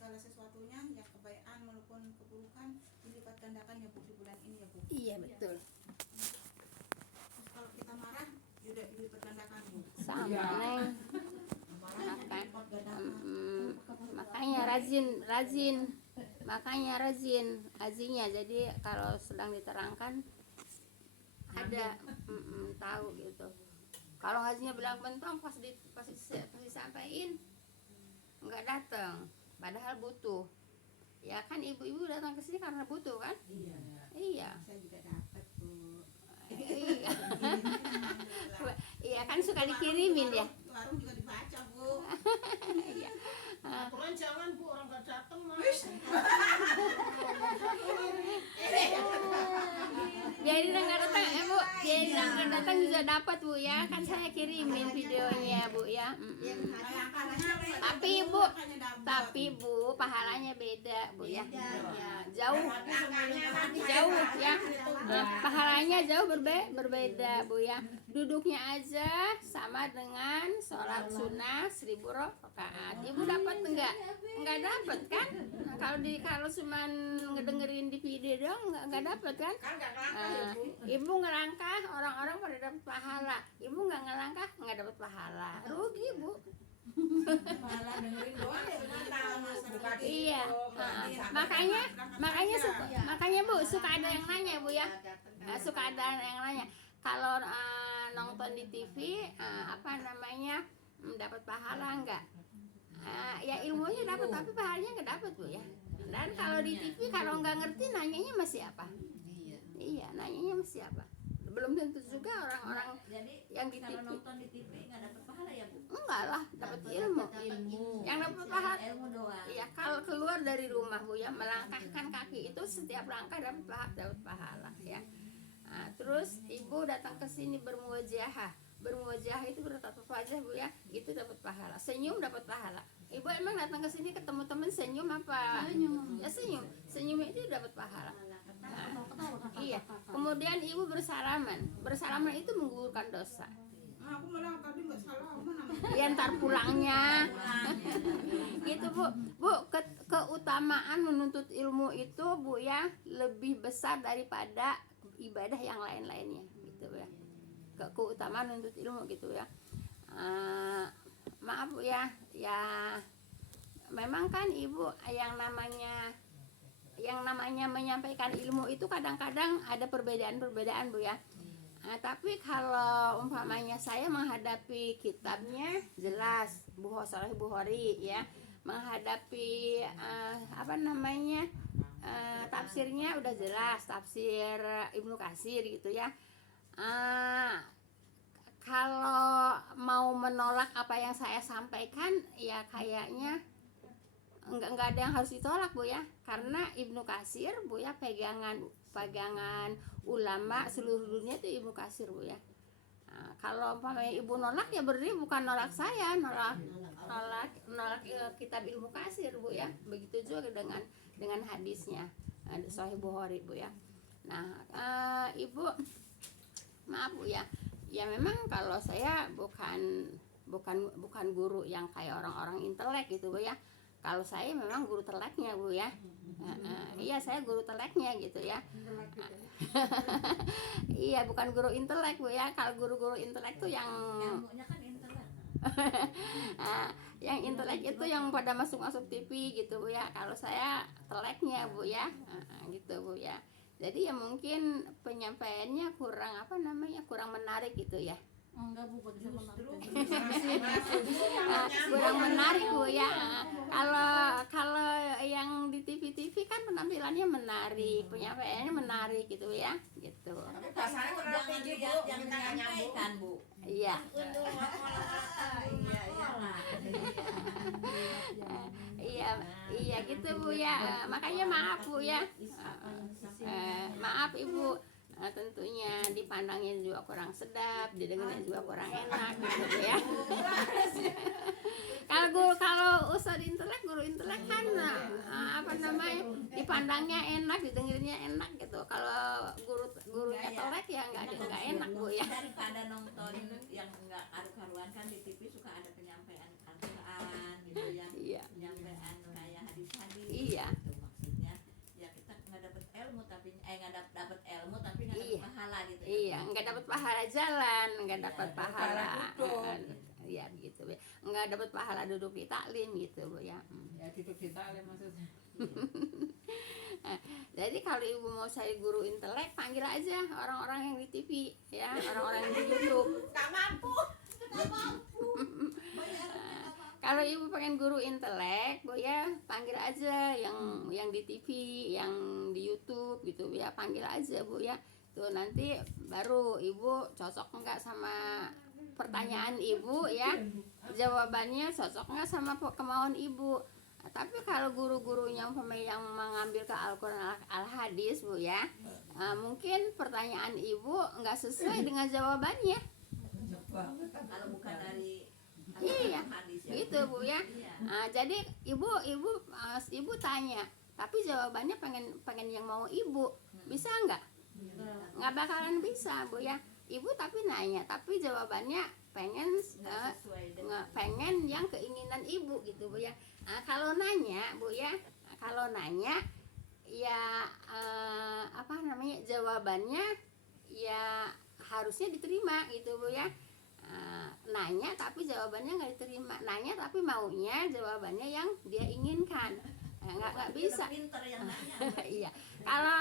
segala sesuatunya ya, kebaikan maupun keburukan dilipat gandakan ya Bu di bulan ini ya Bu. Iya betul. Terus kalau kita marah juga dilipat gandakan Bu. Sama Neng. Marah dilipat gandakan. Makanya rajin azinya. Jadi kalau sedang diterangkan ada tahu gitu. Kalau ngajinya bilang bentong pasti sampaiin nggak datang, padahal butuh. Ya kan ibu-ibu datang ke sini karena butuh kan? Iya. Saya juga dapat Bu. Iya. Iya kan suka dikirimin ya. Warung juga dibaca Bu. Iya. Aturan jangan Bu, orang nggak datang mah. Jadi nggak datang, Bu. Jadi nggak datang juga dapat Bu ya. Kan saya kirimin videonya Bu ya. Tapi Bu pahalanya beda Bu ya. Jauh ya. Pahalanya jauh berbeda Bu ya. Duduknya aja sama dengan sholat sunnah 1000 rakaat. Ibu dapat enggak? Enggak dapat kan? Kalau cuman ngedengerin di video doang enggak dapat kan? Ibu ngelangkah, orang-orang pada dapat pahala. Ibu nggak ngelangkah, nggak dapat pahala. Rugi Bu. Malah dengerin doang ya benar. Iya. Makanya Bu suka ada yang nanya Bu ya. Suka ada yang nanya. Kalau nonton di TV dapat pahala enggak? Ya ilmunya dapat tapi pahalanya enggak dapat Bu ya. Dan kalau di TV kalau nggak ngerti nanyanya masih apa? Iya, nanyanya masih apa? Belum tentu juga orang-orang yang di TV. Kalau nonton di TV nggak dapat pahala ya Bu? Enggak lah, dapat ilmu. Yang dapat pahala Ilmu doang. iya kalau keluar dari rumah Bu ya, melangkahkan kaki itu setiap langkah dapat pahala ya. Nah, terus ibu datang ke sini bermuwajahah itu bertatap wajah Bu ya, itu dapat pahala. Senyum dapat pahala. Ibu emang datang ke sini ketemu temen senyum apa? Ya senyum itu dapat pahala. Nah, iya. Kemudian ibu bersalaman itu menggugurkan dosa. Aku malah tadi nggak salah Ya ntar pulangnya. Gitu Bu keutamaan menuntut ilmu itu Bu ya lebih besar daripada ibadah yang lain-lainnya gitu ya. Keutamaan menuntut ilmu gitu ya. Maaf Bu ya memang kan ibu yang namanya menyampaikan ilmu itu kadang-kadang ada perbedaan Bu ya. Tapi kalau umpamanya saya menghadapi kitabnya jelas Sahih Bukhari ya, menghadapi tafsirnya udah jelas tafsir Ibnu Katsir gitu ya. Kalau mau menolak apa yang saya sampaikan ya kayaknya enggak ada yang harus ditolak Bu ya, karena Ibnu Katsir Bu ya pegangan ulama seluruh dunia itu Ibnu Katsir Bu ya. Nah, kalau umpamanya ibu nolak ya berarti bukan nolak saya, nolak kitab Ibnu Katsir Bu ya. Begitu juga dengan hadisnya Sahih Bukhari Bu ya. Nah, ibu maaf Bu ya. Ya memang kalau saya bukan guru yang kayak orang-orang intelek gitu Bu ya. Kalau saya memang guru teleknya Bu ya. Iya saya guru teleknya gitu ya. Iya bukan guru intelek Bu ya. Kalau guru-guru intelek tuh yang Ilmunya kan intelek. yang intelek itu yang pada masuk TV gitu Bu ya. Kalau saya teleknya Bu ya. Gitu Bu ya. Jadi ya mungkin penyampaiannya kurang menarik gitu ya. Enggak Bu, Kurang menarik Bu ya. Kalau yang di TV kan penampilannya menarik, penyampaiannya menarik gitu ya, gitu. Tapi pasalnya kurang tinggi Bu, yang kita nggak nyambung. menyampaikan Bu. Iya. Iya gitu Bu ya. Makanya maaf Bu ya. Maaf Ibu. Tentunya dipandangnya juga kurang sedap, didengarnya juga kurang enak gitu ya. Kalau guru intelek kan dipandangnya enak, didengerinnya enak gitu. Kalau gurunya telek ya nggak enak Bu ya. Daripada nonton yang enggak karu-karuan kan di TV suka ada penyampaian Al-Quran gitu ya. Iya. Penyampaian kayak hadis pahala jalan, nggak dapat pahala duduk. ya begitu ya, nggak dapat pahala duduk di taklim gitu Bu ya. Ya duduk di taklim maksudnya. Jadi kalau ibu mau cari guru intelek, panggil aja orang-orang yang di TV ya, orang-orang yang di YouTube. Nggak mampu. Kalau ibu pengen guru intelek, Bu ya, panggil aja yang di TV, yang di YouTube gitu ya, panggil aja Bu ya. Tuh nanti baru ibu cocok enggak sama pertanyaan ibu ya, jawabannya cocok enggak sama kemauan ibu. Nah, tapi kalau guru-gurunya yang mengambil ke Al-Quran Al-Hadis Bu ya, mungkin pertanyaan ibu enggak sesuai dengan jawabannya. Kalau bukan dari Iya, hadis ya. gitu Bu ya. Iya. Jadi ibu tanya, tapi jawabannya pengen yang mau ibu, bisa nggak? Nggak bakalan bisa Bu ya. Ibu tapi nanya, tapi jawabannya pengen Nggak sesuai dengan pengen yang keinginan ibu gitu Bu ya. Kalau nanya Bu ya, kalau nanya ya apa namanya, jawabannya ya harusnya diterima gitu Bu ya. Nanya tapi jawabannya nggak diterima, nanya tapi maunya jawabannya yang dia inginkan. Nggak bisa. pinter yang nanya. Iya,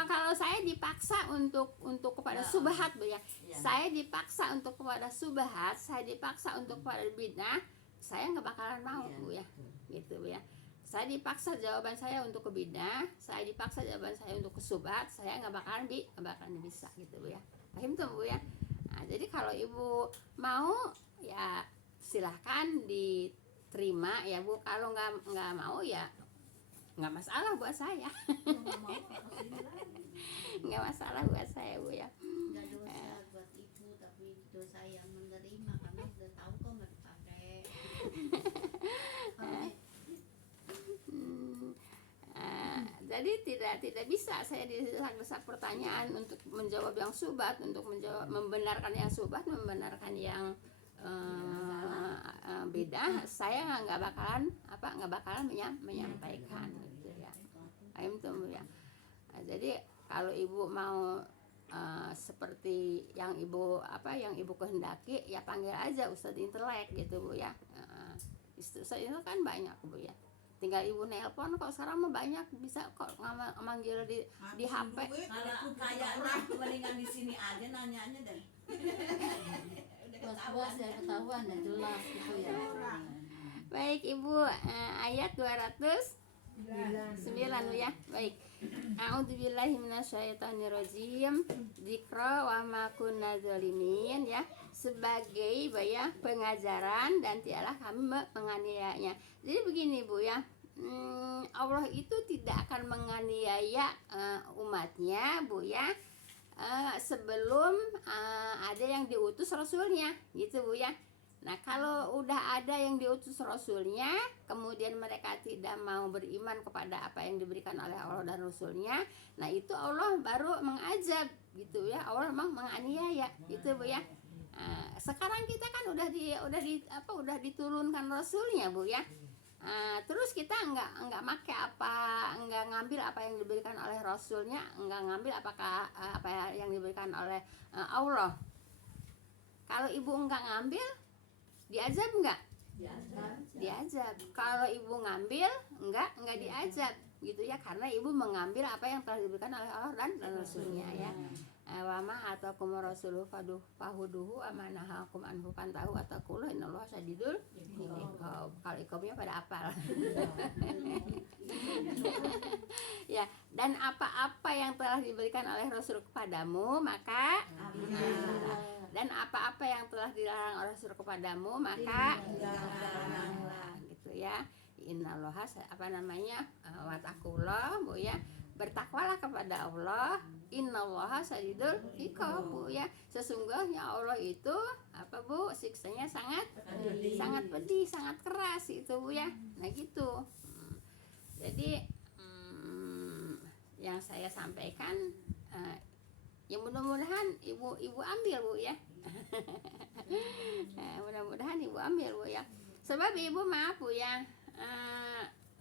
kalau saya dipaksa untuk kepada Ya. subhat Bu ya, Iya. saya dipaksa untuk kepada subhat, saya dipaksa untuk kepada bid'ah, saya nggak bakalan mau Iya. Bu ya, gitu Bu ya. Saya dipaksa jawaban saya untuk ke bid'ah, saya dipaksa jawaban saya untuk ke subhat, saya nggak bakalan bisa gitu Bu ya. Paham tuh Bu ya. Nah, jadi kalau ibu mau ya silahkan diterima ya Bu. Kalau nggak mau ya nggak masalah buat saya. Nggak masalah buat saya Bu ya. Nggak dosa buat ibu, tapi dosa yang menerima karena udah tahu kok nggak dipakai. Jadi tidak bisa saya didesak-desak pertanyaan untuk menjawab yang subat, untuk membenarkan yang subat, membenarkan yang beda. Saya nggak bakalan menyampaikan gitu ya. Paham tuh ya. Nah, jadi kalau ibu mau seperti yang ibu kehendaki ya, panggil aja ustadz intelek gitu Bu ya. Ustadz itu kan banyak Bu ya, tinggal ibu nelpon kok sekarang mah banyak, bisa kok manggil di HP. Kalau kayaknya mendingan di sini aja nanyanya deh. Bos-bos ya ketahuan ya jelas gitu ya. Baik Ibu, ayat 209 ya. Baik. A'udzubillahi minasyaitonirrajim. Dzikra wa ma kunna zalimin ya. Sebagai ya pengajaran dan tiadalah kami menganiayanya. Jadi begini Bu ya. Allah itu tidak akan menganiaya umatnya Bu ya. Sebelum ada yang diutus rasulnya gitu Bu ya. Nah kalau udah ada yang diutus rasulnya, kemudian mereka tidak mau beriman kepada apa yang diberikan oleh Allah dan rasulnya, nah itu Allah baru mengazab gitu ya. Allah memang menganiaya gitu Bu ya. Sekarang kita kan udah diturunkan rasulnya Bu ya. Terus kita nggak make nggak ngambil apa yang diberikan oleh rasulnya, nggak ngambil apa yang diberikan oleh Allah. Kalau ibu nggak ngambil, diazab nggak? Diazab. Kalau ibu ngambil, nggak diazab gitu ya, karena ibu mengambil apa yang telah diberikan oleh Allah dan rasulnya ya. Wa ma atakum rasuluhu fahuduhu amanahakum anhu fantahu wattaqullah innallaha syadidul iqab. Kalau iqabnya pada apal. Ya, dan apa-apa yang telah diberikan oleh Rasul kepadamu maka dan apa-apa yang telah dilarang oleh Rasul kepadamu maka janganlah gitu ya. Innallaha wattaqullah Bu ya. Bertakwalah kepada Allah. Innallaha syadidul iqab Bu ya. Sesungguhnya Allah itu Bu, siksanya sangat pedih, sangat keras itu Bu ya. Nah gitu. Jadi yang saya sampaikan ya mudah-mudahan ibu ambil Bu ya. Mudah-mudahan ibu ambil Bu ya. Sebab ibu maaf Bu ya,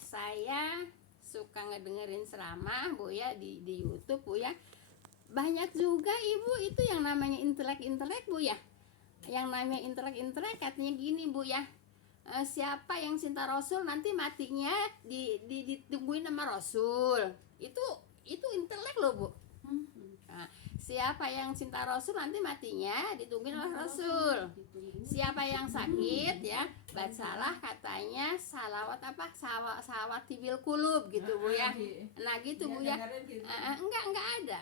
saya suka ngedengerin ceramah Bu ya di YouTube Bu ya. banyak juga ibu itu yang namanya intelek Bu ya. Yang namanya intelek katanya gini Bu ya. Siapa yang cinta Rasul nanti matinya ditungguin sama Rasul. Itu intelek loh Bu. Nah, siapa yang cinta Rasul nanti matinya ditungguin oleh Rasul. Siapa yang sakit ya, bacalah katanya salawat salawat tibil kulub gitu Bu ya. Nah gitu Bu ya. Enggak ada.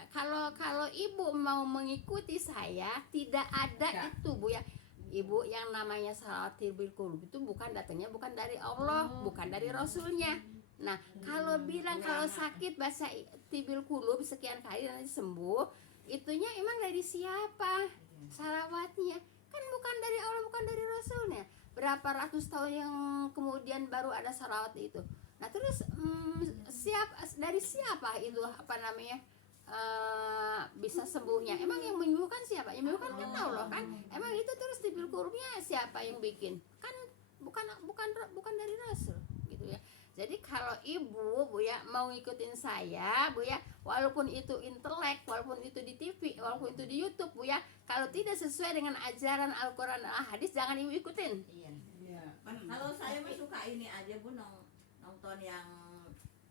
Kalau ibu mau mengikuti saya, tidak ada itu Bu ya. Ibu, yang namanya salawat tibil kulub itu datangnya bukan dari Allah, bukan dari Rasulnya. Nah, kalau bilang kalau sakit baca tibil kulub sekian kali nanti sembuh, itunya emang dari siapa salawatnya? Kan bukan dari Allah, bukan dari Rasulnya. Berapa ratus tahun yang kemudian baru ada salawat itu. Nah terus dari siapa itu bisa sembuhnya? Emang yang menyembuhkan siapa? Yang menyembuhkan kan Allah kan? Emang itu terus tibil kulubnya siapa yang bikin? Kan bukan dari Rasul gitu ya. Jadi kalau ibu Bu ya mau ngikutin saya Bu ya, walaupun itu intelek, walaupun itu di TV, walaupun itu di YouTube Bu ya, kalau tidak sesuai dengan ajaran Al-Quran dan Al-Hadis jangan ibu ikutin. Iya. Kalau saya mah suka ini aja Bu, nonton yang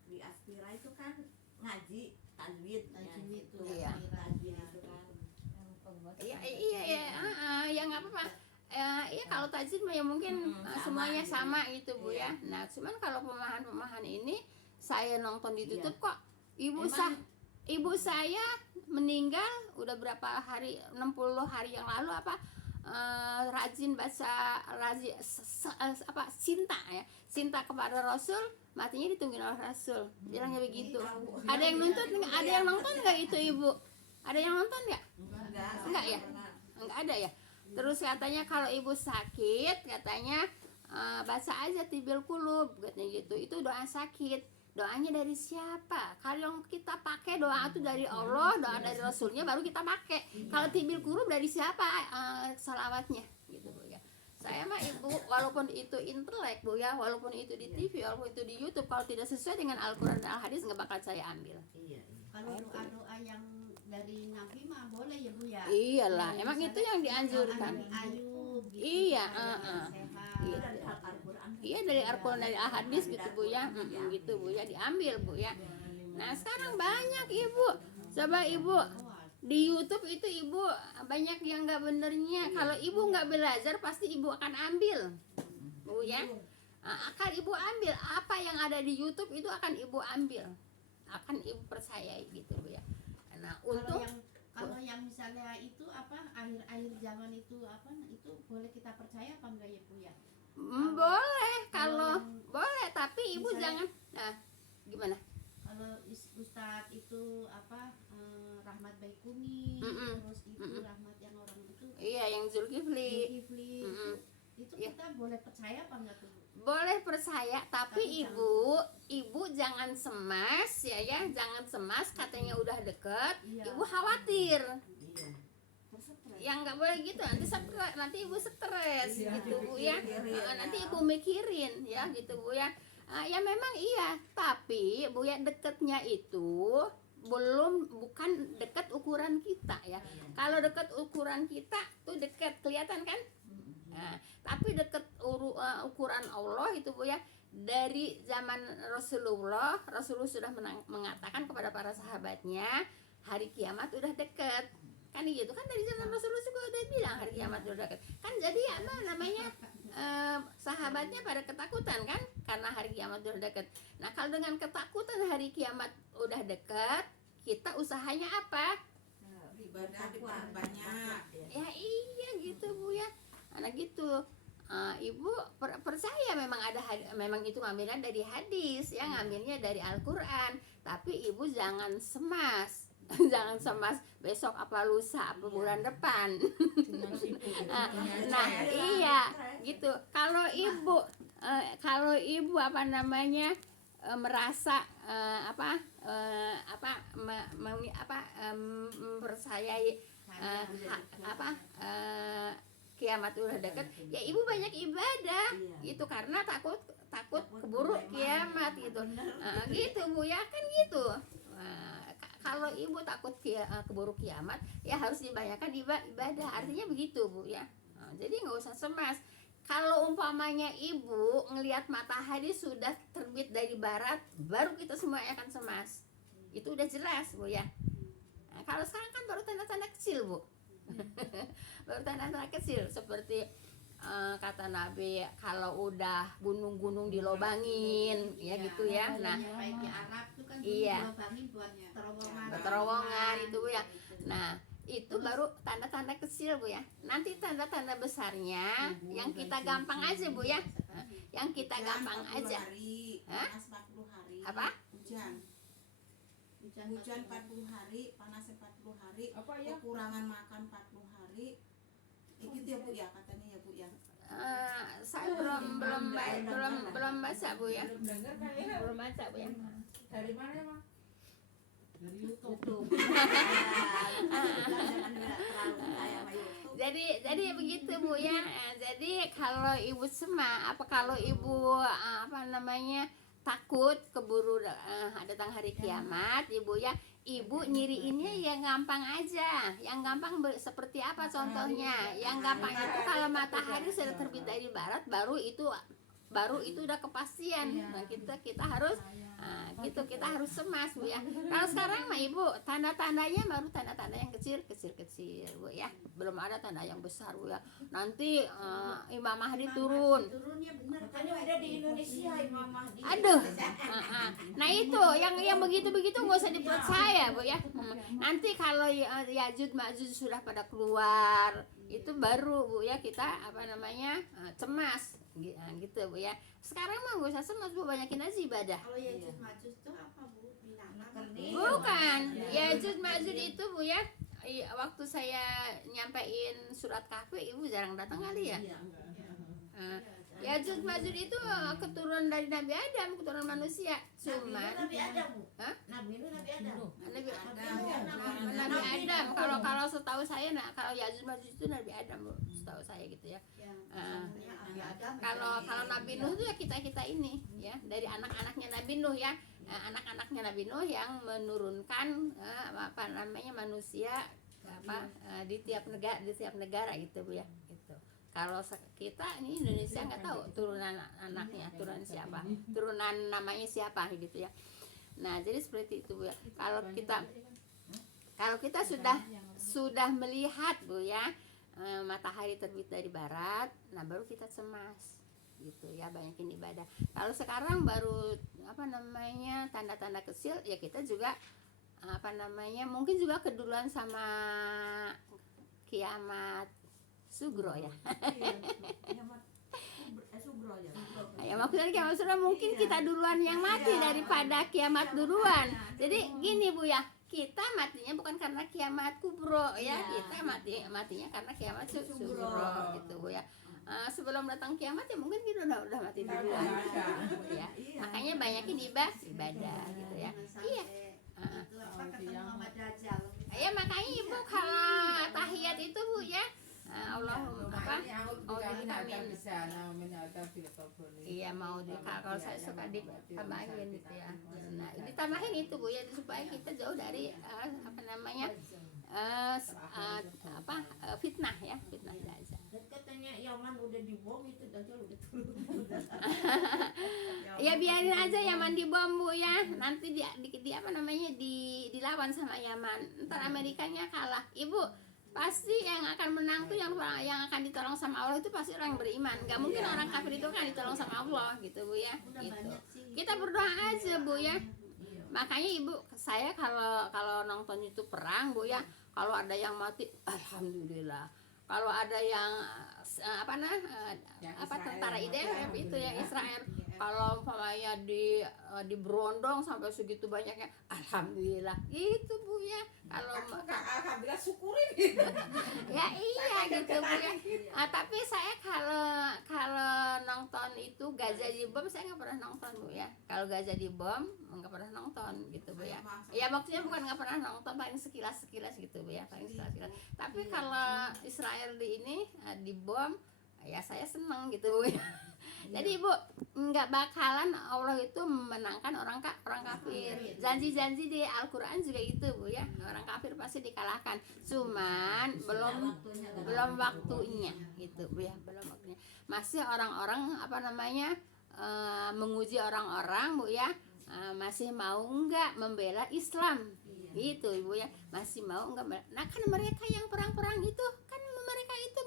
di Aspira itu kan ngaji tajwid itu Iya. tajwid itu kan. Iya, ya nggak apa-apa. Iya kalau tajwid ya mungkin semuanya sama itu Bu ya. Nah cuman kalau pemahaman ini saya nonton di YouTube kok ibu saya meninggal udah berapa hari, 60 hari yang lalu rajin baca cinta kepada Rasul, matinya ditungguin oleh Rasul, bilangnya begitu. Ada yang nonton nggak itu ibu? Ada yang nonton nggak? Enggak ya? Enggak ada ya. Terus katanya kalau ibu sakit katanya baca aja tibil kulub katanya gitu. Itu doa sakit. Doanya dari siapa? Kalau kita pakai doa itu dari Allah, doa dari Rasulnya baru kita pakai. Kalau tibil kulub dari siapa salawatnya gitu Bu ya. Saya mah ibu walaupun itu intelek Bu ya, walaupun itu di TV, walaupun itu di YouTube, kalau tidak sesuai dengan Al-Quran dan Al-Hadis nggak bakal saya ambil. Kalau doa-doa yang dari Nabi mah boleh ya Bu ya. Iyalah, emang itu yang dianjurkan. Ayub gitu. Iya, sehat. Gitu. Iya dari Al-Quran dari Al-Hadis gitu Bu ya. Gitu Bu ya, diambil Bu ya. Nah, sekarang banyak ibu. Coba ibu di YouTube itu ibu banyak yang nggak benernya. Kalau ibu nggak belajar pasti ibu akan ambil Bu ya. Akan ibu ambil apa yang ada di YouTube itu akan ibu ambil, akan ibu percayai gitu Bu ya. Nah untuk kalau yang misalnya itu akhir zaman itu itu boleh kita percaya apa enggak ya Bu ya? Boleh kalau boleh, tapi ibu jangan gimana? Kalau Ustadz itu Rahmat Baikuni, terus itu Rahmat yang orang itu yang Zulkifli itu kita boleh percaya apa enggak tuh? Boleh percaya, tapi ibu jangan cemas ya, jangan cemas katanya udah deket, ibu khawatir. Yang nggak boleh gitu, nanti ibu stres gitu Bu ya. Nanti ibu mikirin ya gitu Bu ya. Ya memang iya, tapi Bu ya deketnya itu bukan dekat ukuran kita ya. Kalau dekat ukuran kita tuh dekat kelihatan kan? Nah, tapi dekat ukuran Allah itu Bu ya, dari zaman Rasulullah sudah mengatakan kepada para sahabatnya hari kiamat udah dekat kan gitu kan, dari zaman Rasulullah juga udah bilang hari kiamat udah dekat kan. Jadi sahabatnya pada ketakutan kan karena hari kiamat udah dekat. Nah kalau dengan ketakutan hari kiamat udah dekat, kita usahanya apa? Ibadah diperbanyak. Ya iya gitu Bu ya. Anak gitu. Ibu percaya memang itu ngambilnya dari hadis ya, ngambilnya dari Al-Quran, tapi ibu jangan cemas. Jangan cemas besok apa lusa apa bulan depan. Nah iya gitu. Kalau ibu merasa mempercayai kiamat udah dekat, ya ibu banyak ibadah gitu karena takut keburu kiamat gitu. Gitu Bu ya kan gitu. kalau ibu takut keburu kiamat, ya harus dibanyakan ibadah. Artinya begitu Bu ya. Nah, jadi nggak usah cemas. Kalau umpamanya ibu ngelihat matahari sudah terbit dari barat, baru kita semua akan cemas. Itu udah jelas Bu ya. Nah, kalau sekarang kan baru tanda-tanda kecil Bu. Baru tanda-tanda kecil seperti kata Nabi, kalau udah gunung-gunung dilobangin ya gitu ya. Nah, kayak di Arab tuh kan iya. dilobangin buat terowongan. Terowongan itu Bu ya. Nah, itu baru tanda-tanda kecil Bu ya. Nanti tanda-tanda besarnya yang kita gampang aja Bu ya. Yang kita Hujan gampang 40 aja. hari, Hah? panas 40 hari. Apa? Hujan. Hujan 40 hari, panas 40 hari, Apa ya? kekurangan makan 40 hari. Gitu ya Bu ya, katanya ya Bu ya. Saya belum baca Bu ya. Belum dengar kali ya. Belum baca Bu ya. Dari mana emang? Dari YouTube. YouTube. Jadi begitu Bu ya. Jadi kalau ibu kalau ibu takut keburu datang hari kiamat ibu ya, ibu nyiriinnya yang gampang aja. Yang gampang seperti apa contohnya? Yang gampang itu kalau matahari sudah terbit dari barat, baru itu udah kepastian. Nah, kita harus kita harus cemas Bu ya. Kalau sekarang mah ibu tanda-tandanya baru tanda-tanda yang kecil Bu ya. Belum ada tanda yang besar Bu ya. Nanti Imam Mahdi turun. Turunnya benar. Makanya udah di Indonesia Imam Mahdi. Aduh. Nah itu yang begitu-begitu nggak usah dipercaya Bu ya. Nanti kalau Ya'juj Ma'juj sudah pada keluar, itu baru Bu ya kita cemas. Gitu Bu ya. Sekarang mah gak usah cemas Bu, banyakin aja ibadah. Kalau Ya'juj Ma'juj itu apa Bu? Binatang. Bukan, Ya'juj Ma'juj itu Bu ya. Waktu saya nyampein surat Kahfi, ibu jarang datang kali ya. Ya'juj Ma'juj itu keturunan dari Nabi Adam, keturunan manusia. Cuman Nabi Adam Bu. Hah? Nabi Adam. Nabi Adam. Kalau setahu saya, kalau Ya'juj Ma'juj itu Nabi Adam Bu, setahu saya gitu ya. Kalau Nabi Nuh itu ya kita ini ya, dari anak-anaknya Nabi Nuh ya. Anak-anaknya Nabi Nuh yang menurunkan manusia di tiap negara gitu Bu ya. Gitu. Kalau kita ini Indonesia nggak tahu turunan anaknya, turunan siapa, turunan namanya siapa gitu ya. Nah, jadi seperti itu Bu ya. Kalau kita sudah melihat Bu ya, matahari terbit dari barat, nah baru kita cemas gitu ya, banyakin ibadah. Kalau sekarang baru tanda-tanda kecil ya, kita juga mungkin juga keduluan sama kiamat sugro ya. Sugro ya. Ya maksudnya kiamat sugro mungkin kita duluan yang mati daripada kiamat duluan. Jadi gini Bu ya, kita matinya bukan karena kiamat kubro ya, kita matinya karena kiamat sugro gitu Bu ya. Sebelum datang kiamat ya mungkin kita udah mati duluan ya. Makanya banyakin ibadah gitu ya. Iya. Itu apa ketemu sama Dajjal. Ya makanya ibu kalau tahiyat itu Bu ya, iya mau kalau saya suka ditambahin gitu ya. Nah ditambahin itu Bu ya, supaya kita jauh dari fitnah ya, fitnah Dajjal. Katanya Yaman udah dibom, itu Dajjal udah turun. Ya biarin aja Yaman dibom Bu ya. Nanti dilawan sama Yaman. Ntar Amerikanya kalah. Ibu, pasti yang akan menang tuh yang akan ditolong sama Allah itu pasti orang yang beriman. Gak mungkin orang kafir itu kan ditolong sama Allah gitu Bu ya. Gitu. Kita berdoa aja Bu ya. Makanya ibu, saya kalau nonton YouTube perang Bu ya, kalau ada yang mati, alhamdulillah. Kalau ada yang tentara IDF itu yang Israel, kalau umpamanya diberondong sampai segitu banyaknya, alhamdulillah gitu Bu ya. Kalau alhamdulillah syukurin gitu. ya iya gitu Bu ya. Tapi saya kalau nonton itu Gaza dibom, saya nggak pernah nonton Bu ya. Kalau Gaza dibom nggak pernah nonton gitu Bu ya. Ya maksudnya bukan nggak pernah nonton, paling sekilas gitu Bu ya, paling sekilas. Tapi kalau Israel dibom, ya saya seneng gitu Bu ya. Jadi ibu nggak bakalan Allah itu memenangkan orang kafir. Janji-janji di Al-Quran juga gitu bu ya, orang kafir pasti dikalahkan. Cuman belum waktunya gitu bu ya, belum waktunya. Masih orang-orang apa namanya menguji orang-orang bu ya, masih mau nggak membela Islam gitu ibu ya, masih mau nggak. Nah kan mereka yang perang-perang itu kan mereka itu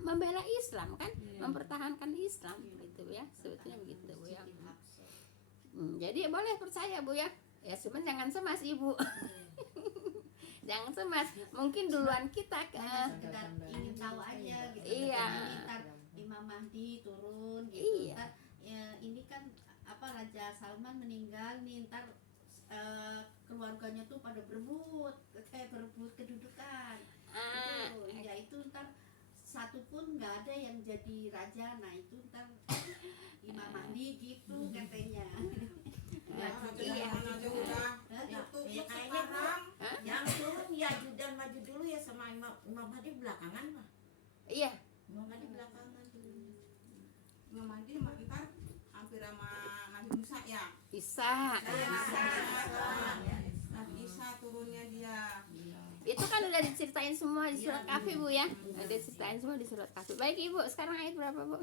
membela Islam kan, mempertahankan Islam gitu ya, sebetulnya begitu bu ya. Jadi boleh percaya bu ya, ya cuman jangan cemas ibu. Jangan cemas, mungkin duluan kita sekedar ingin tahu aja gitu. Iya. Ntar Imam Mahdi turun gitu. Iya. Ntar, ya, ini kan apa Raja Salman meninggal nih, ntar keluarganya tuh pada berebut kedudukan. Gitu. Ya itu ntar satu pun nggak ada yang jadi raja, nah itu ntar Imam Mahdi gitu katanya. Iya. Ya kayaknya sekarang yang turun ya Judan maju dulu ya, sama Imam Mahdi belakangan mah. Iya. Imam Mahdi belakangan dulu. Imam Mahdi ntar hampir sama Nabi Musa ya. Isa. Nabi Isa turunnya dia. Itu kan udah diceritain semua di surat Kahfi bu ya, udah diceritain semua di surat Kahfi. Baik ibu, sekarang ayat berapa bu?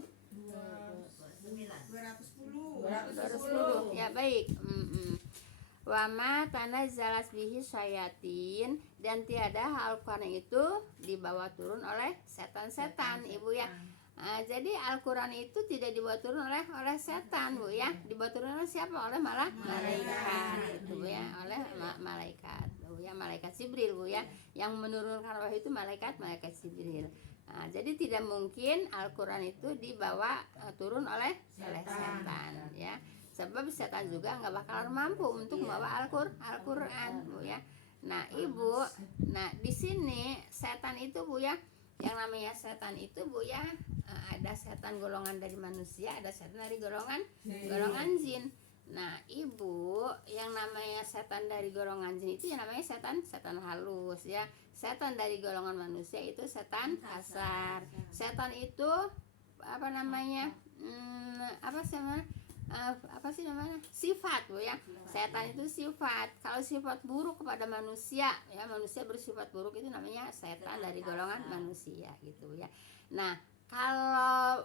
210. Ya baik. Wama tanazzalat bihi syayatin, dan tiada Al-Quran itu dibawa turun oleh setan-setan ibu ya. Jadi Al-Quran itu tidak dibawa turun oleh setan bu ya, dibawa turun oleh siapa? Oleh malaikat itu bu ya, oleh malaikat bu ya, malaikat Jibril bu ya, yang menurunkan wahyu itu malaikat Jibril. Jadi tidak mungkin Al-Quran itu dibawa turun oleh setan ya, sebab setan juga nggak bakalan mampu untuk membawa Al-Quran bu ya. Nah ibu, nah di sini setan itu bu ya, yang namanya setan itu bu ya, ada setan golongan dari manusia, ada setan dari golongan jin. Nah ibu, yang namanya setan dari golongan jin itu yang namanya setan halus ya. Setan dari golongan manusia itu setan kasar. Setan itu apa namanya, apa sih namanya, sifat bu ya. Setan itu sifat. Kalau sifat buruk kepada manusia ya, manusia bersifat buruk, itu namanya setan dari golongan manusia gitu ya. Nah kalau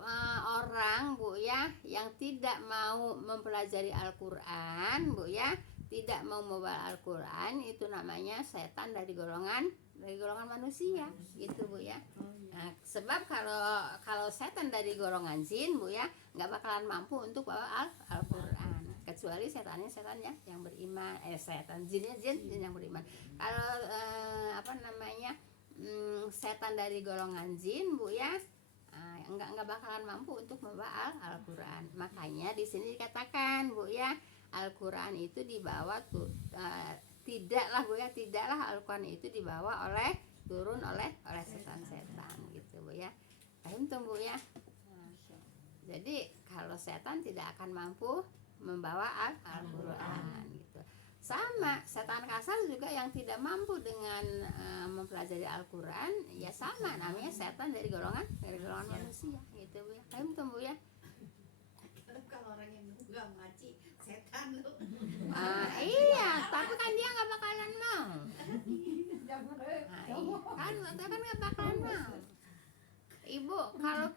orang bu ya yang tidak mau mempelajari Al-Quran bu ya, tidak mau membawa Al-Quran, itu namanya setan dari golongan manusia gitu bu ya. Nah, sebab kalau setan dari golongan jin bu ya, nggak bakalan mampu untuk bawa Al-Quran, kecuali setannya yang beriman, setan jinnya jin yang beriman. Kalau apa namanya, setan dari golongan jin bu ya, nggak bakalan mampu untuk membawa Al-Quran. Makanya di sini dikatakan bu ya, Al-Quran itu dibawa tidaklah bu ya, tidaklah Al-Quran itu dibawa turun oleh setan-setan gitu bu ya. Paham tuh bu ya. Jadi kalau setan tidak akan mampu membawa Al-Quran gitu. Sama setan kasar juga yang tidak mampu dengan mempelajari Al-Quran, ya sama, namanya setan dari golongan manusia gitu bu ya. Paham tuh bu ya. Kalau orang yang nggak ngaji setan lu. Iya, tapi kan dia nggak bakalan mau. Kan nggak bakalan mau. Ibu, kalau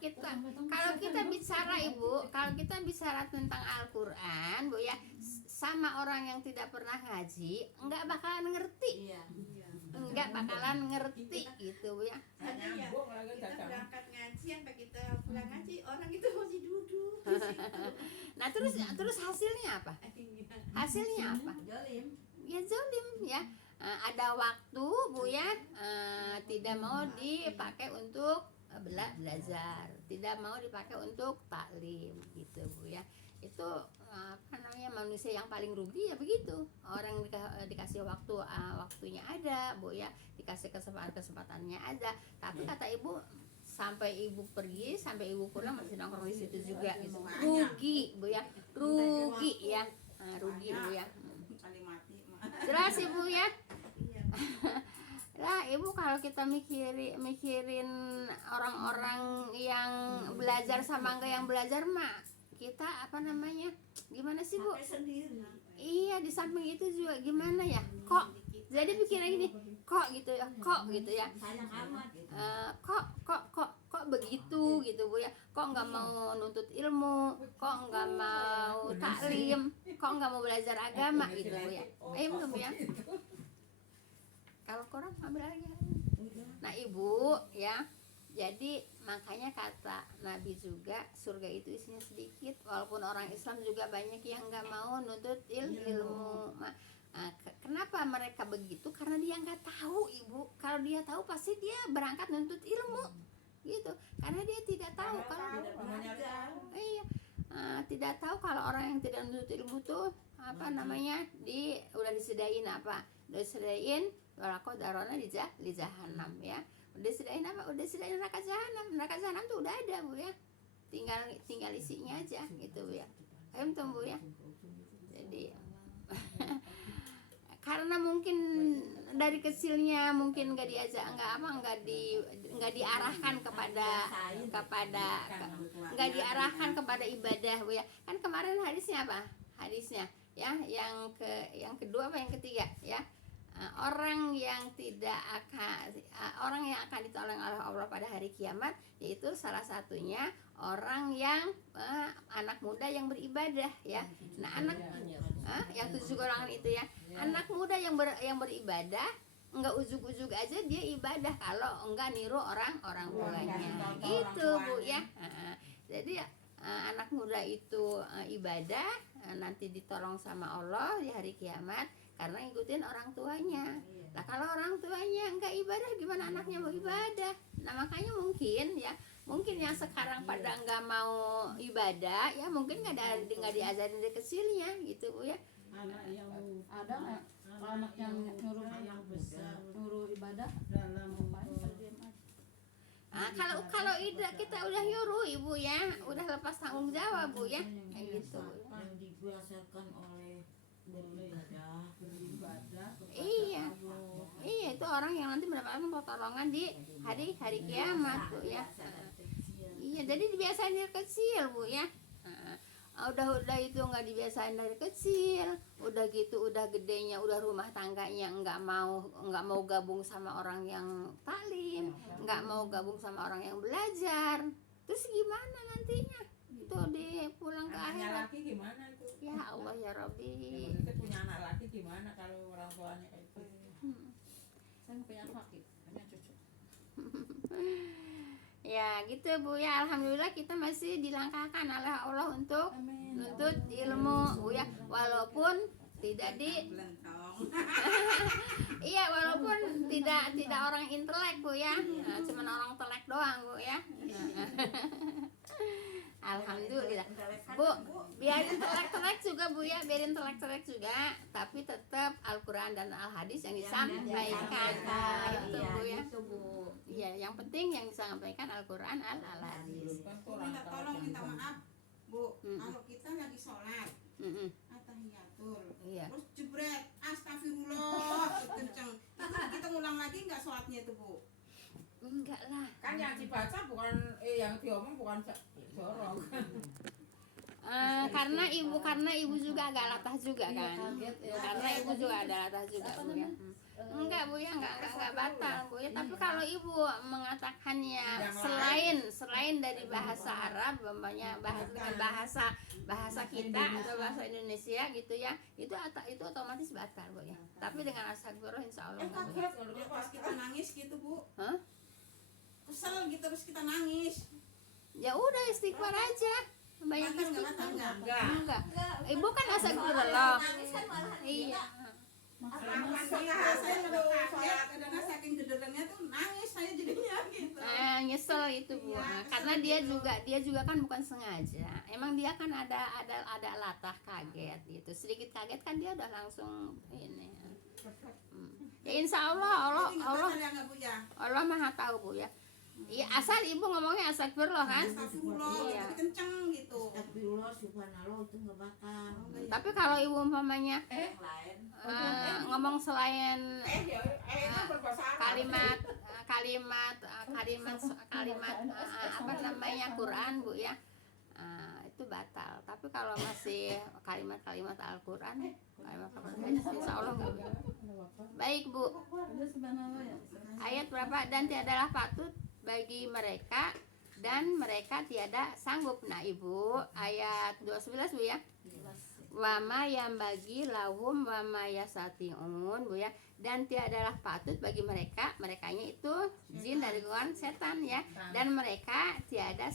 kita bicara ibu, kalau kita bicara tentang Al-Quran bu ya, sama orang yang tidak pernah ngaji nggak bakalan ngerti. Nggak bakalan ngerti gitu bu ya. Ada ya, kita berangkat ngaji, sampai kita pulang ngaji, orang itu masih duduk di situ. Nah terus hasilnya apa? Jolim. Ya zolim ya. Ada waktu bu ya, tidak mau dipakai untuk belajar, tidak mau dipakai untuk taklim gitu bu ya. Itu apa namanya, manusia yang paling rugi ya begitu. Orang dikasih waktunya ada bu ya, dikasih kesempatannya ada, tapi kata ibu, sampai ibu pergi, sampai ibu pulang masih nongkrong di situ juga gitu. Rugi bu ya, rugi ya, rugi bu ya. Jelas ibu ya. Lah ibu, kalau kita mikirin orang-orang yang belajar sama enggak yang belajar mah, kita apa namanya, gimana sih bu? Sampai sendiri. Iya, di samping itu juga gimana ya, kok jadi pikirnya gini, kok gitu ya, kok gitu ya, Sayang amat gitu. kok begitu gitu bu ya, kok nggak mau nuntut ilmu, kok nggak mau taklim, kok nggak mau belajar agama gitu bu ya. Betul bu ya. Kalau kurang ambil lagi. Nah ibu ya, jadi makanya kata Nabi juga, surga itu isinya sedikit. Walaupun orang Islam juga banyak yang nggak mau nuntut ilmu. Kenapa mereka begitu? Karena dia nggak tahu ibu. Kalau dia tahu pasti dia berangkat nuntut ilmu gitu. Karena dia tidak tahu kalau tidak tahu kalau orang yang tidak nuntut ilmu tuh apa namanya, udah disediain apa? Udah disediain walako darona di jahanam ya. Udah disediain apa? Udah disediain neraka jahanam. Neraka jahanam tuh udah ada bu ya. Tinggal isinya aja gitu bu ya. Ayo bu ya. Jadi karena mungkin dari kecilnya mungkin nggak diarahkan nggak diarahkan kepada ibadah bu ya. Kan kemarin hadisnya apa? Hadisnya ya yang kedua apa yang ketiga ya, orang yang akan ditolong oleh Allah pada hari kiamat, yaitu salah satunya orang yang anak muda yang beribadah ya. Nah yang 7 golongan itu ya, anak muda yang beribadah enggak ujug-ujug aja dia ibadah kalau enggak niru orang tuanya gitu bu ya. Jadi anak muda itu ibadah, nanti ditolong sama Allah di hari kiamat karena ngikutin orang tuanya. Nah kalau orang tuanya enggak ibadah, gimana anaknya mau ibadah? Nah makanya mungkin yang sekarang pada enggak mau ibadah ya, mungkin nggak diajarin dari kecilnya gitu bu ya. Anak yang ada nggak? Anak yang nyuruh ibadah dalam kalau kita udah nyuruh ibu ya, udah lepas tanggung jawab bu ya, kayak gitu. Yang diberasakan oleh beribadah. Iya itu orang yang nanti mendapatkan pertolongan di hari kiamat bu ya. Iya, jadi dibiasain dari kecil bu ya. Udah itu nggak dibiasain dari kecil, udah gitu udah gedenya, udah rumah tangganya nggak mau gabung sama orang yang taklim, nggak mau gabung sama orang yang belajar, terus gimana nantinya itu di pulang ke anaknya akhirat? laki gimana itu? Ya Allah ya Rabbi. Kita punya anak laki gimana kalau orang tuanya kayak gitu? Saya punya laki, punya cucu. Ya gitu bu ya, alhamdulillah kita masih dilangkahkan oleh Allah untuk menuntut ilmu bu ya, walaupun tidak iya walaupun tidak orang intelek bu ya, cuman orang telek doang bu ya. Alhamdulillah bu, biarin telek juga bu ya, biarin telek juga, tapi tetap Al-Quran dan Al-Hadis yang disampaikan itu bu ya. Iya, yang penting yang disampaikan Al-Quran Al-Hadis. Minta tolong, minta maaf bu, kalau kita lagi sholat atahiyatul, Iya. terus jebret astagfirullah kenceng, itu kita ngulang lagi nggak sholatnya itu bu? Enggak lah. Kan yang dibaca bukan yang diomong bukan jorok. Karena ibu juga agak latah juga kan. Karena ibu juga ada latah juga bu ya. Enggak bu ya, enggak batal bu ya. Tapi kalau ibu mengatakannya selain dari bahasa Arab, umpamanya bahasa kita atau bahasa Indonesia gitu ya, itu otomatis batal bu ya. Tapi dengan astagfirullah insya Allah. Kaget kalau pas kita nangis gitu bu. Hah? Kesel gitu terus kita nangis. Ya udah istighfar aja. Banyak istighfar. Enggak. Ibu kan astagfirullah. Nangis kan malahan Iya. Saya udah kaget karena saking gederannya tuh nangis saya jadinya gitu. Nyesel itu bu, karena dia juga kan bukan sengaja. Emang dia kan ada latah kaget gitu, sedikit kaget kan dia udah langsung ini. Ya insya Allah Maha tahu bu ya. Iya, asal ibu ngomongnya astagfirullah kan. Astagfirullah, Iya. tapi kenceng gitu. Astagfirullah, subhanallah itu nggak bakal. Tapi kalau ibu umpamanya Yang lain. ngomong selain Itu berbahasa Arab. kalimat apa namanya Quran Bu ya, itu batal. Tapi kalau masih kalimat-kalimat Al-Quran, insya Allah nggak. Baik Bu, ayat berapa? Dan tiadalah patut bagi mereka dan mereka tiada sanggup. Nah ibu, ayat 12 Bu ya. Wama yang bagi lahum wama yasatiun Bu ya. Dan tiadalah patut bagi mereka, merekanya itu jin dari golongan setan ya. Dan mereka tiada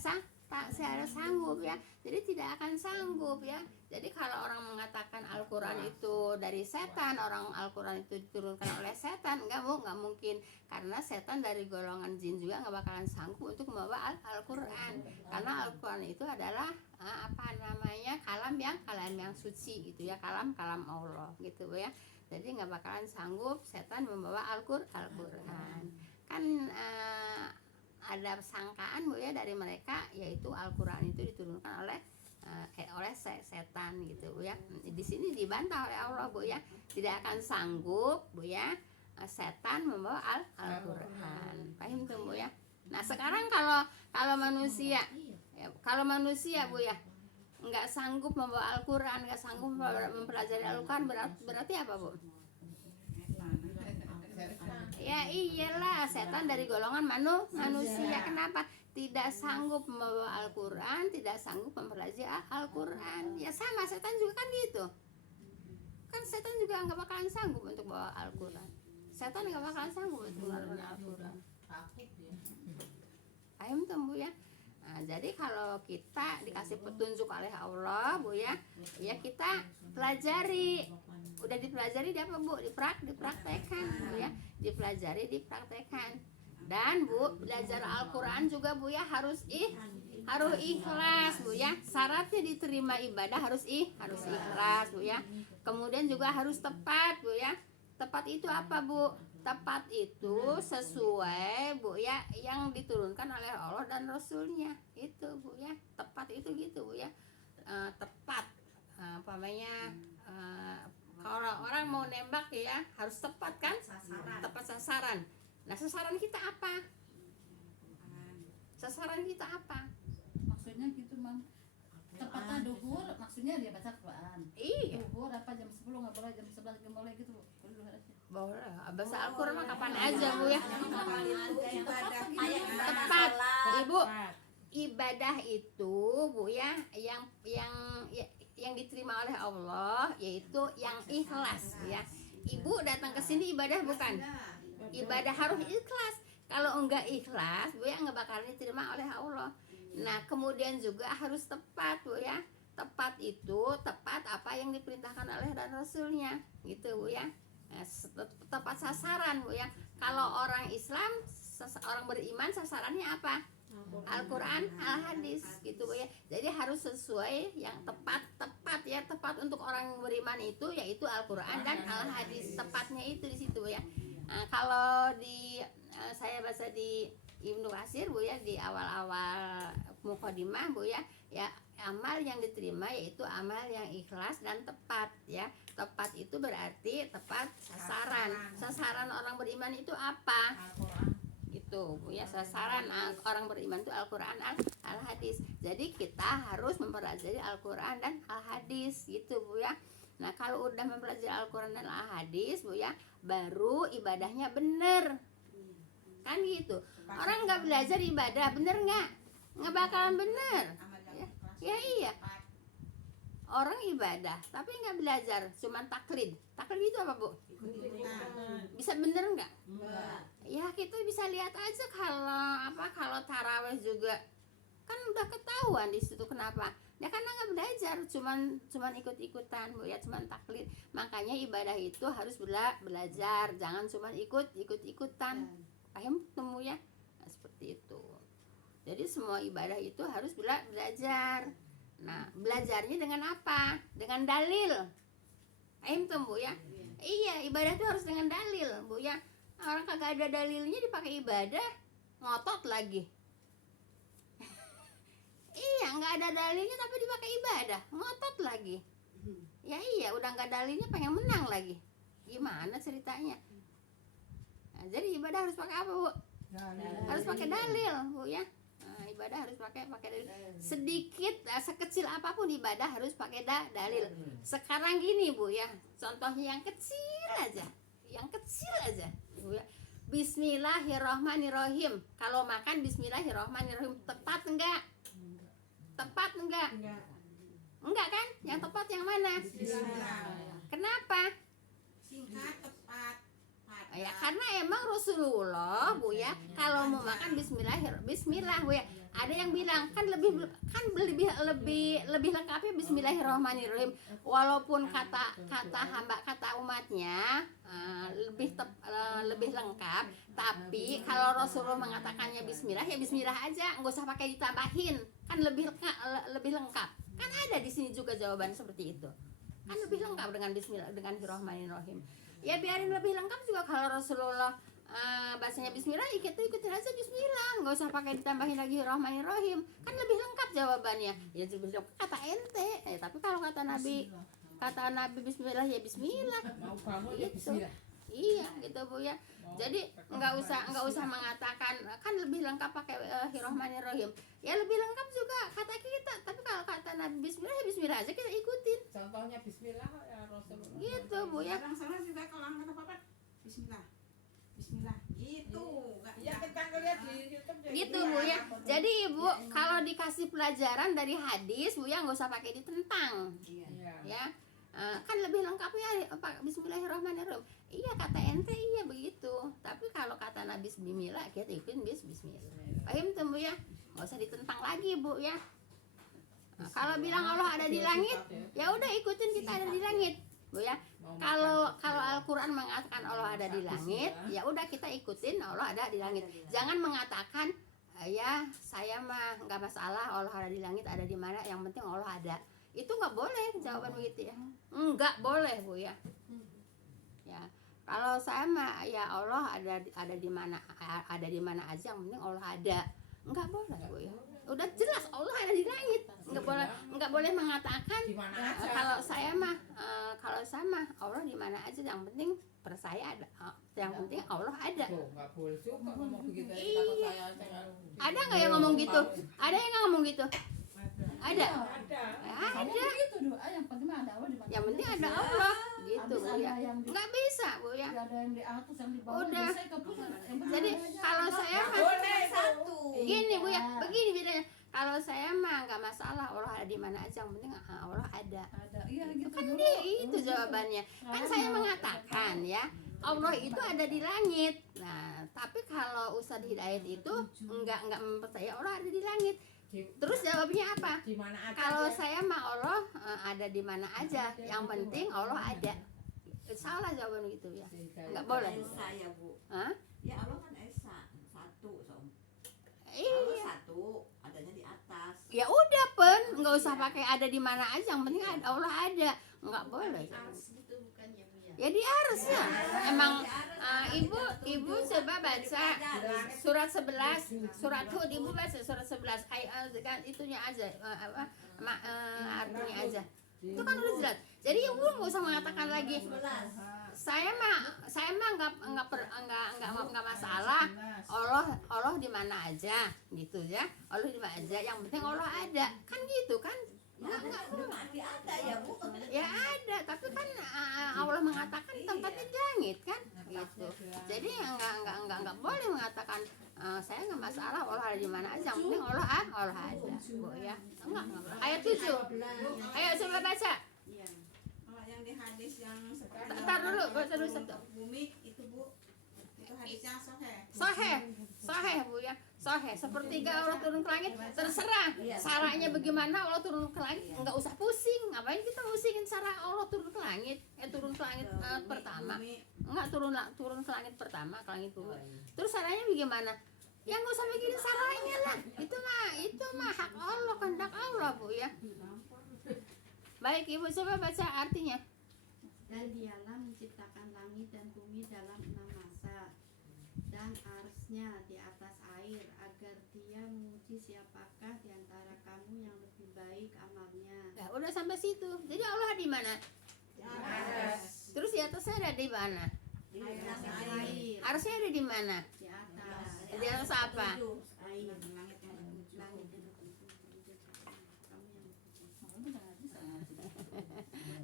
sanggup ya. Jadi tidak akan sanggup ya. Jadi kalau orang mengatakan Al-Quran itu dari setan, orang Al-Quran itu diturunkan oleh setan, nggak mungkin. Karena setan dari golongan jin juga nggak bakalan sanggup untuk membawa Al-Quran. Karena Al-Quran itu adalah kalam yang suci gitu ya, kalam Allah gitu ya. Jadi nggak bakalan sanggup setan membawa Al-Quran. Kan ada sangkaan Bu ya dari mereka, yaitu Al-Quran itu diturunkan oleh setan gitu Bu ya. Di sini dibantah oleh Allah Bu ya, tidak akan sanggup Bu ya setan membawa Al-Quran. Paham tuh Bu ya. Nah sekarang kalau manusia Bu ya nggak sanggup membawa Al-Quran, nggak sanggup mempelajari Al-Quran, berarti apa Bu? Ya iyalah, setan dari golongan manusia. Kenapa? Tidak sanggup membawa Al-Quran, tidak sanggup mempelajari Al-Quran. Ya sama, setan juga kan gitu. Kan setan juga nggak bakalan sanggup untuk bawa Al-Quran. Setan nggak bakalan sanggup untuk bawa Al-Quran. Paham tuh Bu ya. Nah, jadi kalau kita dikasih petunjuk oleh Allah Bu ya, ya kita pelajari. Udah dipelajari dia apa Bu? Dipraktekkan Bu ya. Dipelajari, dipraktekkan. Dan Bu, belajar Al-Quran juga Bu ya harus ikhlas Bu ya. Syaratnya diterima ibadah harus ikhlas Bu ya. Kemudian juga harus tepat Bu ya. Tepat itu apa Bu? Tepat itu sesuai Bu ya yang diturunkan oleh Allah dan Rasulnya. Itu Bu ya. Tepat itu gitu Bu ya. Tepat kalau orang mau nembak ya harus tepat kan? Tepat sasaran. Nah sasaran kita apa? Maksudnya gitu Mam. Tepatnya duhur, maksudnya dia baca Quran. Iya. Duhur apa jam 10 nggak boleh, jam 11 nggak boleh gitu Bu. Boleh. Bahasa Al-Quran mah kapan aja Bu ya. Tepat. Tepat. Ibu, ibadah itu Bu ya yang diterima oleh Allah yaitu yang ikhlas ya. Ibu datang ke sini ibadah bukan? Ibadah harus ikhlas. Kalau enggak ikhlas Bu ya nggak bakalan diterima oleh Allah. Nah kemudian juga harus tepat Bu ya. Tepat itu tepat apa yang diperintahkan oleh dan Rasulnya gitu Bu ya. Nah, tepat sasaran Bu ya. Kalau orang Islam, orang beriman sasarannya apa? Al-Quran, Al-Hadis gitu Bu ya. Jadi harus sesuai yang tepat ya. Tepat untuk orang yang beriman itu yaitu Al-Quran dan Al-Hadis. Tepatnya itu di situ Bu ya. Nah, kalau saya baca di Ibnu Katsir Bu ya, di awal-awal Muqaddimah Bu ya, amal yang diterima yaitu amal yang ikhlas dan tepat ya. Tepat itu berarti tepat sasaran. Sasaran orang beriman itu apa? Gitu Bu ya, sasaran orang beriman itu Al-Quran, Al-Hadis. Jadi kita harus mempelajari Al-Quran dan Al-Hadis gitu Bu ya. Nah kalau udah mempelajari Al-Quran dan Al-Hadis Bu ya, baru ibadahnya bener kan gitu. Orang nggak belajar ibadah bener nggak bakalan bener ya iya. Orang ibadah tapi nggak belajar, cuman taklid itu apa Bu? Bisa bener nggak? Ya kita bisa lihat aja kalau taraweh juga kan udah ketahuan di situ. Kenapa? Ya karena nggak belajar, cuman ikut-ikutan Bu ya, cuman taklid. Makanya ibadah itu harus belajar, jangan cuman ikut-ikutan. Paham temu ya? Nah, seperti itu. Jadi semua ibadah itu harus belajar. Nah, belajarnya dengan apa? Dengan dalil. Paham temu ya? Iya, ibadah itu harus dengan dalil Bu ya. Orang kagak ada dalilnya dipakai ibadah, ngotot lagi. Iya, nggak ada dalilnya tapi dipakai ibadah, ngotot lagi. Ya iya, udah nggak dalilnya pengen menang lagi. Gimana ceritanya? Nah, jadi ibadah harus pakai apa, Bu? Harus pakai dalil, Bu ya. Nah, ibadah harus pakai dalil. Sedikit, sekecil apapun ibadah harus pakai dalil. Sekarang gini, Bu ya. Contohnya yang kecil aja. Yang kecil aja, Bu ya. Bismillahirrahmanirrahim. Kalau makan bismillahirrahmanirrahim, tepat enggak? Tepat enggak? Enggak kan? Yang tepat yang mana? Kenapa? Singkat, tepat, padat. Ya karena emang Rasulullah, Bu ya, kalau mau makan bismillah, Bu ya. Ada yang bilang kan lebih lengkapnya bismillahirrahmanirrahim. Walaupun kata umatnya lebih lengkap, tapi kalau Rasulullah mengatakannya bismillah ya bismillah aja, nggak usah pakai ditambahin. Kan lebih lengkap. Kan ada di sini juga jawaban seperti itu. Kan lebih lengkap dengan bismillah, dengan Bismillahirrahmanirrahim. Ya biarin lebih lengkap juga kalau Rasulullah bahasanya bismillah, ikutin aja bismillah, nggak usah pakai ditambahin lagi Rahmanirrahim. Kan lebih lengkap jawabannya. Ya kata ente, tapi kalau kata Nabi bismillah ya bismillah. Mau kamu ya Gitu. bismillah. Iya gitu, Bu ya. Jadi nggak usah mengatakan kan lebih lengkap pakai Rahmanirrahim. Ya lebih lengkap juga kata kita, tapi kalau kata Nabi bismillah ya bismillah aja kita ikutin. Contohnya bismillah ya Rasulullah. Gitu, Bu ya. Kadang salah juga kalau kata papa, Bismillah, Bismillah, gitu. Ya kita ngeliat di YouTube jadi Gitu, Bu ya. Jadi Ibu kalau dikasih pelajaran dari hadis, Bu ya nggak usah pakai ditentang. Iya. Ya. Kan lebih lengkapnya bismillahirrahmanirrahim. Iya kata ente iya begitu. Tapi kalau kata Nabi bismillah kita ikutin bismillah. Paham tuh, Bu ya? Nggak usah ditentang lagi, Bu ya. Kalau bilang Allah ada di langit, ya udah ikutin kita ada di langit, Bu ya. Kalau Al-Qur'an mengatakan Allah ada di langit, ya udah kita ikutin Allah ada di langit. Jangan mengatakan ya saya mah nggak masalah Allah ada di langit, ada di mana, yang penting Allah ada. Itu nggak boleh jawaban begitu ya. Nggak boleh, Bu ya. Ya. Kalau saya mah ya Allah ada di mana aja, yang penting Allah ada. Nggak boleh, Bu ya. Udah jelas Allah ada di langit. Nggak boleh mengatakan Di mana aja. kalau saya mah Allah di mana aja, yang penting percaya ada. Yang penting Allah ada. Tuh, nggak boleh juga ngomong begitu. Iya. Saya Ada nggak yang ngomong gitu? Ada yang nggak ngomong gitu? Ada. ada. Kamu Ada. begitu doa, yang penting ada Allah di mana. Yang penting ada Allah gitu, Habis Bu ada ya. yang di, Nggak bisa, Bu ya. ada yang di atas, yang di bawah. Udah. Biasanya ke pusat. Yang penting Jadi ada aja. kalau saya mah Boleh itu. satu. gini, Bu ya, Iya. begini bedanya. Kalau saya mah nggak masalah Allah ada di mana aja, yang penting Allah ada. Ada, iya gitu Kan dulu. itu jawabannya. Kan saya mengatakan ya, Allah itu ada di langit. Nah, tapi kalau Ustadz Hidayat itu enggak mempercayai Allah ada di langit. Terus jawabnya apa? Di mana aja. Kalau ya. saya mah Allah ada di mana aja, yang penting Allah ada. Salah jawaban gitu ya. Enggak boleh. Esa ya, Bu. Hah? Ya Allah kan Esa, satu, Som. Allah Iya. satu, adanya di atas. Ya udah Pen, nggak usah pakai ada di mana aja, yang penting Allah ada. Nggak boleh. Ars gitu bukannya, Bu ya? Ya di Ars ya. Emang ibu coba baca surat 11, surat Hud, ibu baca surat 11 ayat kan itunya aja artinya aja. Itu kan udah jelas. Jadi ibu nggak usah mengatakan lagi saya mah nggak masalah Allah di mana aja gitu ya. Allah di mana aja, yang penting Allah ada. Kan gitu kan? Mati ada ya, Bu. Ya ada, tapi kan Allah mengatakan tempatnya di langit kan gitu. Jadi nggak boleh mengatakan saya nggak masalah Allah ada di mana aja, yang penting Allah ada, Bu ya. Enggak. Ayat 7. Ayo coba baca. Iya. Kalau yang di hadis yang sekarang Ntar dulu, baca dulu satu. bumi itu, Bu, itu hadisnya Sahih Bu ya. Sahih. Sepertiga Allah turun ke langit, terserah caranya bagaimana Allah turun ke langit, nggak usah pusing. Ngapain kita pusingin cara Allah turun ke langit? Turun ke langit pertama. Enggak turun ke langit pertama, ke langit bumi. Terus caranya bagaimana? Ya nggak usah mikirin caranya lah. Itu mah hak Allah, kehendak Allah, Bu ya. Baik, Ibu coba baca artinya. Dan dialah menciptakan langit dan bumi dalam 6 masa. Dan menunggang arsnya di atas air agar dia menguji siapakah di antara kamu yang lebih baik amalnya. Nah, udah sampai situ. Jadi Allah di mana? Di atas. Terus di atasnya ada di mana? Di Air. Arsnya ada di mana? Di atas. Di atas apa? Air. Langit yang ketujuh. Langit yang ketujuh. Kamu yang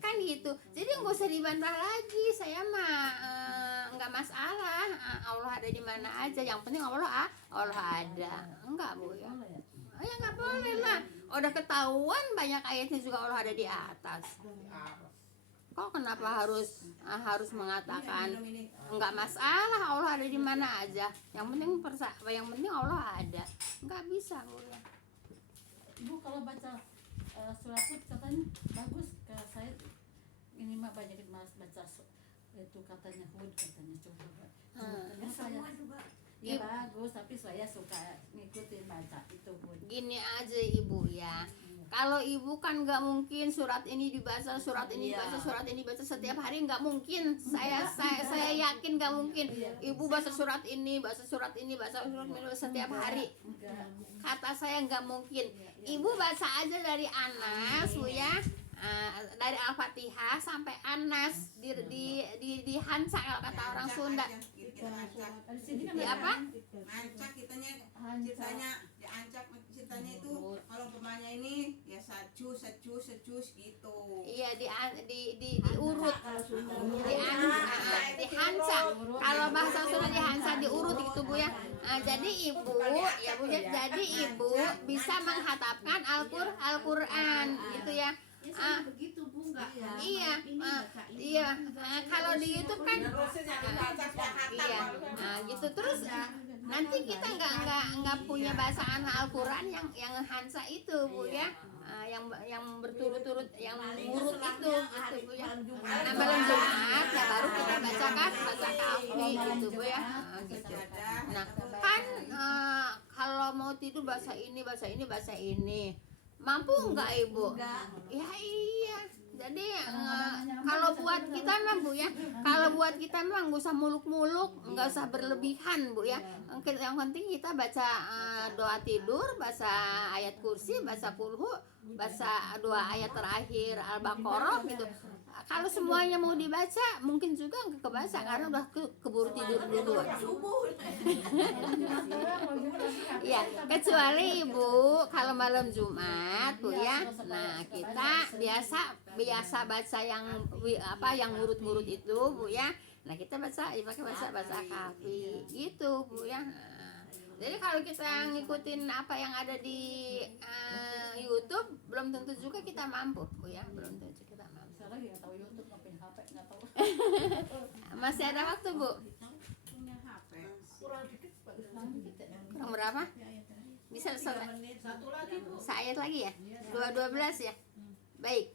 Kan gitu. Jadi nggak usah dibantah lagi. Saya mah nggak masalah. Allah ada di mana aja. Yang penting Allah ada. Enggak Bu ya. Ya nggak boleh lah. Udah ketahuan banyak ayatnya juga Allah ada di atas. Kok kenapa harus mengatakan nggak masalah Allah ada di mana aja? Yang penting Allah ada. Nggak bisa Bu ya. Ibu kalau baca surat Hud katanya bagus ke saya, ini mah banyak malas baca itu katanya Hud katanya coba. Katanya saya ya bagus tapi saya suka ngikutin baca itu Hud. Gini aja Ibu ya. Kalau Ibu kan nggak mungkin surat ini dibaca, surat ini dibaca, surat ini dibaca setiap hari, nggak mungkin. Saya yakin nggak mungkin. Ibu baca surat ini, baca surat ini, baca surat ini setiap hari. Kata saya nggak mungkin. Ibu baca aja dari Anas Bu ya. Dari Al-Fatihah sampai Anas di Hansa kalau kata orang Sunda. Di sini kan Di apa? Ancak ceritanya diancak ceritanya itu kalau umpamanya ini ya secus gitu. Iya diurut. Di Hansa. Kalau bahasa Sunda di Hansa diurut gitu Bu ya. Jadi Ibu ya Bu ya. Jadi Ibu bisa menghatapkan Al-Qur'an gitu ya. Ya sama begitu Bu, enggak. Iya, Ini baca ini. iya. Kalau di YouTube kan iya. Gitu terus nanti kita nggak punya bacaan Al-Qur'an yang Hansa itu Bu ya. Yang berturut-turut yang ngurut itu gitu Bu ya. Nah, malam Jumat ya baru kita baca kafi gitu Bu ya. Gitu. Nah, kan kalau mau tidur bahasa ini. Mampu nggak Ibu? Ya iya. Jadi kalau buat kita mah Bu ya, kalau buat kita mah nggak usah muluk-muluk, nggak usah berlebihan Bu ya. Yang penting kita baca doa tidur, baca ayat kursi, baca kulhu, baca dua ayat terakhir Al-Baqarah gitu. Kalau semuanya mau dibaca, mungkin juga nggak kebaca karena udah keburu tidur dulu. Iya, kecuali Ibu kalau malam Jumat Bu ya. Nah, kita biasa baca yang ngurut-ngurut itu Bu ya. Nah, kita pakai baca kafi gitu Bu ya. Jadi kalau kita ngikutin apa yang ada di YouTube, belum tentu juga kita mampu Bu ya, belum tentu kita mampu. Sekarang nggak tahu YouTube, nggak punya HP, nggak tahu. Masih ada waktu Bu? Punya HP. Kurang dikit bagus. Kurang berapa? Bisa Satu lagi Bu. seayat lagi ya? 12 ya? Baik.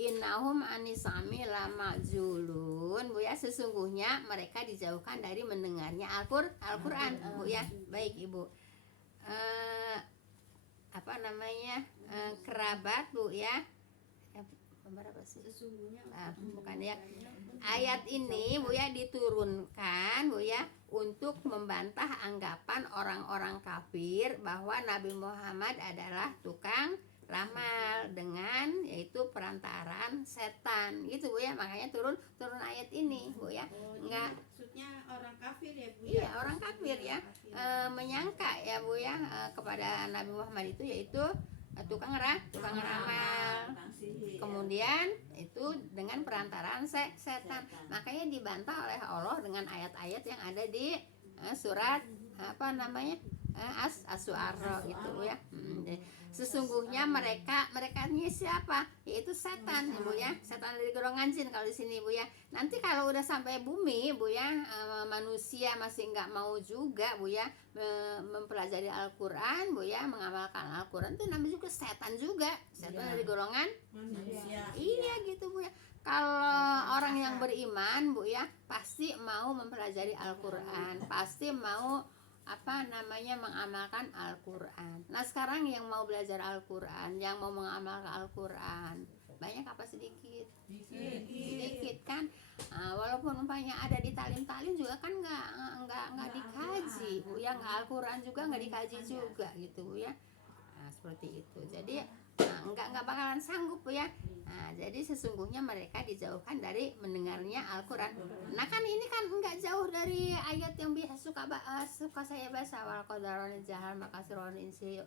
Innahum anisami lama julun Bu ya, sesungguhnya mereka dijauhkan dari mendengarnya Al-Qur'an Bu ya. Baik Ibu. Kerabat Bu ya. Berapa sih? Sesungguhnya Bukan ya. Ayat ini Bu ya diturunkan Bu ya untuk membantah anggapan orang-orang kafir bahwa Nabi Muhammad adalah tukang ramal dengan yaitu perantaraan setan gitu Bu ya. Makanya turun ayat ini Bu ya. Enggak, maksudnya orang kafir ya Bu ya. iya orang kafir ya, menyangka ya Bu ya kepada Nabi Muhammad itu yaitu tukang ramal. Kemudian itu dengan perantaraan setan. Makanya dibantah oleh Allah dengan ayat-ayat yang ada di surat As-Syu'ara gitu ya. Sesungguhnya mereka ini siapa? Yaitu setan Bu ya. Setan dari golongan jin kalau di sini Bu ya. Nanti kalau udah sampai bumi Bu ya, manusia masih nggak mau juga Bu ya mempelajari Al-Qur'an Bu ya, mengamalkan Al-Qur'an, itu namanya juga setan juga. Setan dari golongan manusia. iya gitu Bu ya. Kalau orang yang beriman Bu ya pasti mau mempelajari Al-Qur'an, pasti mau mengamalkan Al-Qur'an. Nah, sekarang yang mau belajar Al-Qur'an, yang mau mengamalkan Al-Qur'an banyak apa sedikit? Sedikit kan? walaupun umpamanya ada di talim-talim juga kan nggak dikaji Bu ya, nggak Al-Quran juga nggak dikaji juga gitu Bu ya. Nah, seperti itu. Jadi nggak bakalan sanggup Bu ya. Nah, jadi sesungguhnya mereka dijauhkan dari mendengarnya Al-Quran. Nah kan ini kan nggak jauh dari ayat yang biasa suka saya baca, wal qadaroni jahal makasiron insi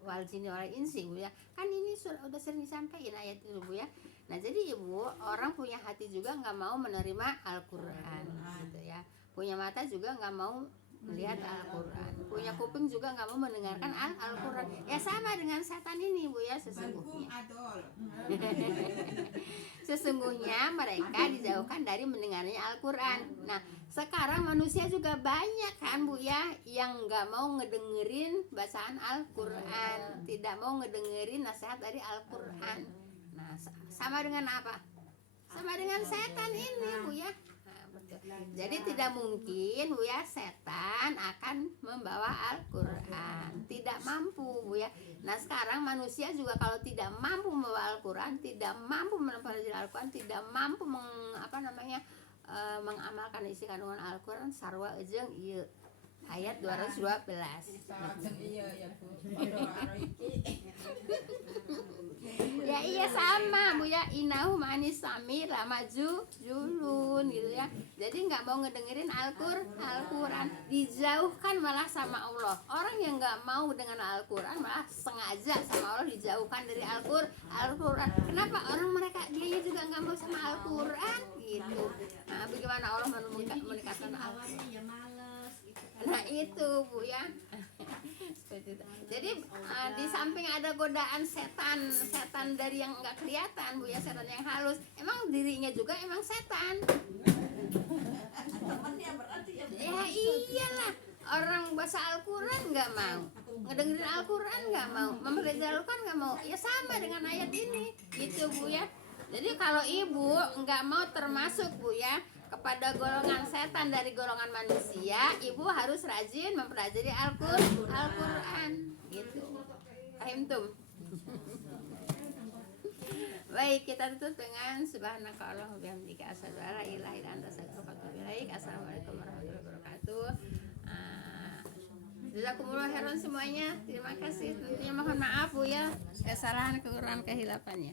waljini oleh insi Bu ya. Kan ini udah sering disampaikan ayat itu Bu ya. Nah jadi ibu, orang punya hati juga nggak mau menerima Al-Quran gitu ya, punya mata juga nggak mau melihat Al-Quran, punya kuping juga nggak mau mendengarkan Al-Quran. Ya sama dengan setan ini Bu ya, Balkum adol. sesungguhnya mereka dijauhkan dari mendengarnya Al-Quran. Nah sekarang manusia juga banyak kan Bu ya, yang nggak mau ngedengerin bacaan Al-Quran, tidak mau ngedengerin nasihat dari Al-Quran. Nah sama dengan apa? Sama dengan setan ini Bu ya. Jadi tidak mungkin Bu ya, setan akan membawa Al-Quran, tidak mampu Bu ya. Nah sekarang manusia juga kalau tidak mampu membawa Al-Quran, tidak mampu mempelajari Al-Quran, tidak mampu mengamalkan isi kandungan Al-Quran, sarwa ejeng ieu ayat 212. Iya ya Bu. Ya iya sama Bu ya, inahu manis samir maju julun gitu ya. Jadi nggak mau ngedengerin Al-Quran, dijauhkan malah sama Allah. Orang yang nggak mau dengan Al-Quran malah sengaja sama Allah dijauhkan dari Al-Quran. Kenapa? Orang mereka dia juga nggak mau sama Al-Quran gitu. Nah bagaimana Allah mendekatkan Al-Quran? awalnya ya males gitu kan. Nah itu Bu ya. Seperti itu. Jadi di samping ada godaan setan dari yang nggak kelihatan Bu ya, setan yang halus, emang dirinya juga emang setan. Temennya berarti ya. Ya iyalah, orang baca Al-Quran nggak mau, ngedengerin Al-Quran nggak mau, mempelajari Al-Quran nggak mau. Ya sama dengan ayat ini gitu Bu ya. Jadi kalau ibu nggak mau termasuk Bu ya kepada golongan setan dari golongan manusia, ibu harus rajin mempelajari Al-Quran gitu. Fahimtum? Baik, kita tutup dengan subhanakallahumma wa bihamdika asyhadu an la ilaha illa anta astaghfiruka wa atubu ilaik. Assalamualaikum warahmatullahi wabarakatuh. Jazakumullah khairan semuanya. Terima kasih. Tentunya mohon maaf Bu ya, kesalahan kekurangan kehilafannya.